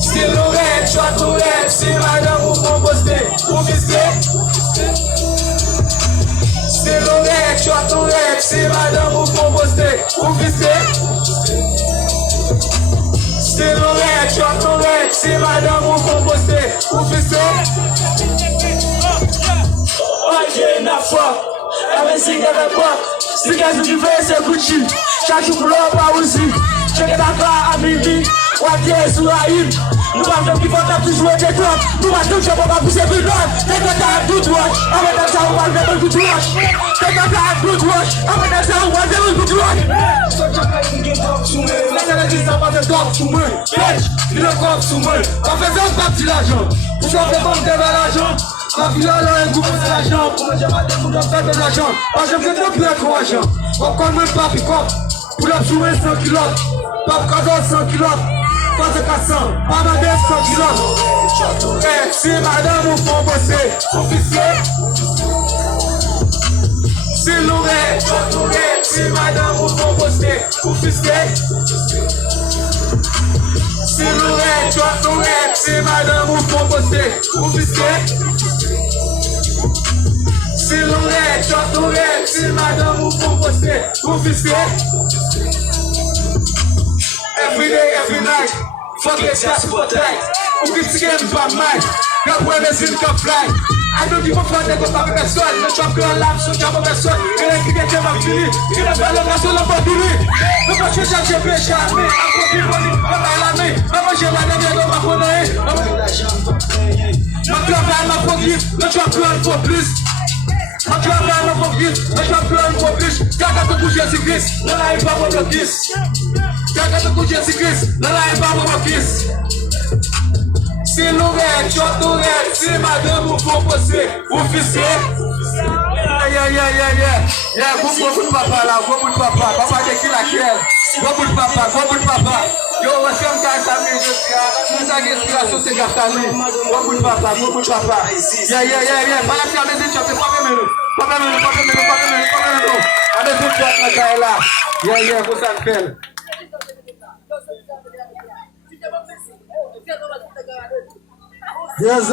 Si l'oreille, chante l'oreille, si madame ou composté, ou visqué. Si l'oreille, chante l'oreille, si madame ou composté, ou visqué. Si l'oreille, chante l'oreille, si madame ou composté, ou visqué. Oye, na foi, avec cigarette à quoi? Si quelqu'un du verre, c'est Gucci. Chaque jour, l'homme a aussi. Check it out, à midi. Wadi sous la île. Nous allons qui vont toujours des droits. Nous allons toujours pas pousser plus loin. T'es quand t'as tout droit. Avec la salle, on va le tout droit. T'es quand t'as tout droit. Avec la salle, on va le tout droit. La dit ça va te top sous moi. Il le corps sous moi. On fait ça, pas petit l'argent. Pour ça, on fait comme de l'argent. La villa, là, un coup de l'argent. Pour me dire, on va faire de l'argent. Moi, je fais de plus pour l'argent. On connaît pas, puis quoi. Pour la jouer 100 kilos. Pas 100 kilos. Pas de 400, pas de 100 kilos. Si madame ou font bosser, officier. Si l'oreille, si madame ou font bosser, officier. Si l'oreille, si madame ou font bosser, officier. Si l'oreille, si madame ou font bosser, officier. Every day, every night, fuck it, just for that. Who gets again by mine? Got women's in the flag. I don't give a fuck, they go back to son. The chop girl lamps, so jump on the son. And I can get them up to me. Get a fellow, that's all about to me. No more church, I'm your bitch, I'm me. I'm fucking money, I'm not me. I'm a shit, I'm never going to put it. I'm a fucking, no chop girl for plus. I'm trying to forget, I'm trying to forget. Caga to puxar esse Chris, não é para o meu kiss. Caga to puxar esse Chris, não é para o meu kiss. Se não é, choto é, se madame for você, oficial. Yeah, vamos pro papá lá, vamos pro papá. Papai de aquilo aquele. Vamos pro papá. Eu vou chamar essa mídia, não sabe que você gasta ali. Vamos pro papá. Yeah. Fala assim, a mesa de choque, qual é o minuto? A mesa de choque na cara lá. Yeah, você não quer. Yes.